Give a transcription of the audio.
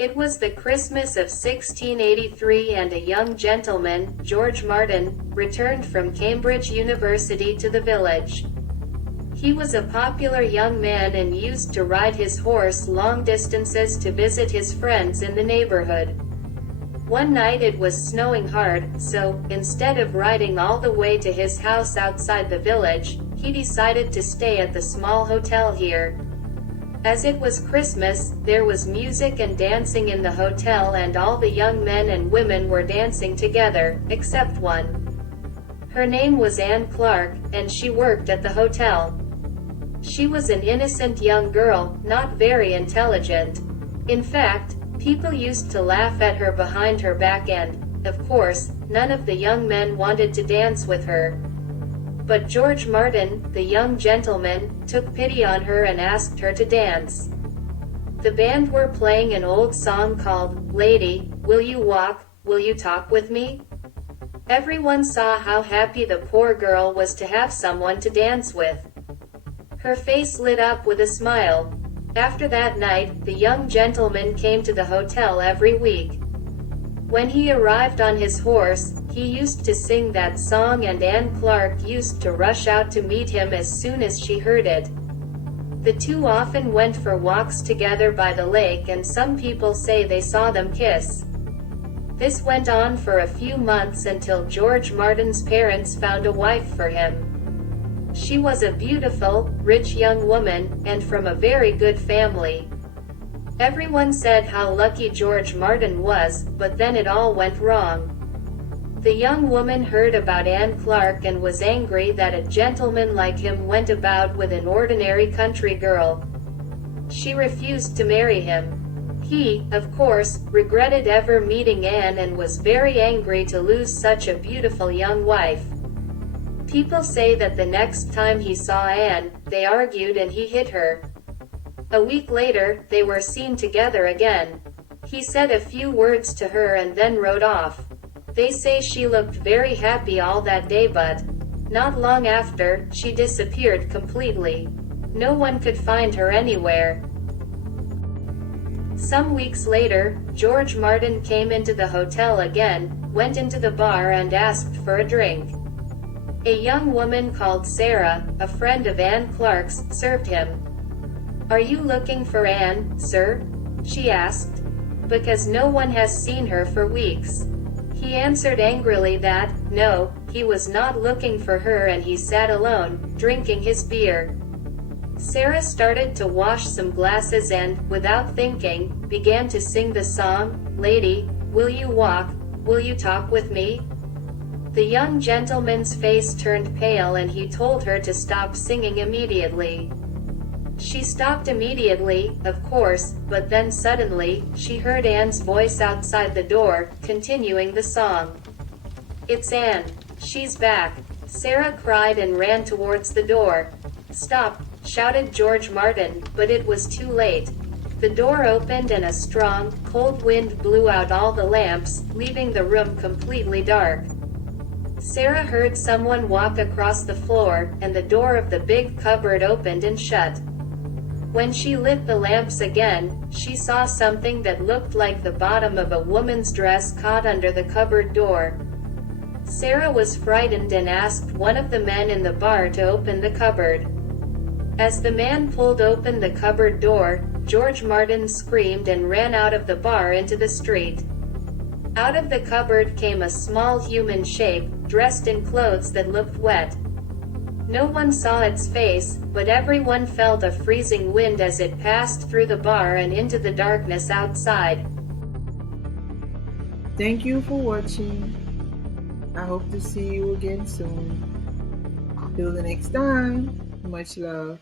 It was the Christmas of 1683 and a young gentleman, George Martin, returned from Cambridge University to the village. He was a popular young man and used to ride his horse long distances to visit his friends in the neighborhood. One night it was snowing hard, so, instead of riding all the way to his house outside the village, he decided to stay at the small hotel here. As it was Christmas, there was music and dancing in the hotel, and all the young men and women were dancing together, except one. Her name was Anne Clark, and she worked at the hotel. She was an innocent young girl, not very intelligent. In fact, people used to laugh at her behind her back, and, of course, none of the young men wanted to dance with her. But George Martin, the young gentleman, took pity on her and asked her to dance. The band were playing an old song called, "Lady, Will You Walk, Will You Talk With Me?" Everyone saw how happy the poor girl was to have someone to dance with. Her face lit up with a smile. After that night, the young gentleman came to the hotel every week. When he arrived on his horse, he used to sing that song, and Anne Clark used to rush out to meet him as soon as she heard it. The two often went for walks together by the lake, and some people say they saw them kiss. This went on for a few months until George Martin's parents found a wife for him. She was a beautiful, rich young woman, and from a very good family. Everyone said how lucky George Martin was, but then it all went wrong. The young woman heard about Anne Clark and was angry that a gentleman like him went about with an ordinary country girl. She refused to marry him. He, of course, regretted ever meeting Anne and was very angry to lose such a beautiful young wife. People say that the next time he saw Anne, they argued and he hit her. A week later, they were seen together again. He said a few words to her and then rode off. They say she looked very happy all that day, but not long after, she disappeared completely. No one could find her anywhere. Some weeks later, George Martin came into the hotel again, went into the bar and asked for a drink. A young woman called Sarah, a friend of Anne Clark's, served him. "Are you looking for Anne, sir?" she asked. "Because no one has seen her for weeks." He answered angrily that, no, he was not looking for her, and he sat alone, drinking his beer. Sarah started to wash some glasses and, without thinking, began to sing the song, "Lady, will you walk, will you talk with me?" The young gentleman's face turned pale and he told her to stop singing immediately. She stopped immediately, of course, but then suddenly, she heard Anne's voice outside the door, continuing the song. "It's Anne. She's back," Sarah cried and ran towards the door. "Stop," shouted George Martin, but it was too late. The door opened and a strong, cold wind blew out all the lamps, leaving the room completely dark. Sarah heard someone walk across the floor, and the door of the big cupboard opened and shut. When she lit the lamps again, she saw something that looked like the bottom of a woman's dress caught under the cupboard door. Sarah was frightened and asked one of the men in the bar to open the cupboard. As the man pulled open the cupboard door, George Martin screamed and ran out of the bar into the street. Out of the cupboard came a small human shape, dressed in clothes that looked wet. No one saw its face, but everyone felt a freezing wind as it passed through the bar and into the darkness outside. Thank you for watching. I hope to see you again soon. Till the next time, much love.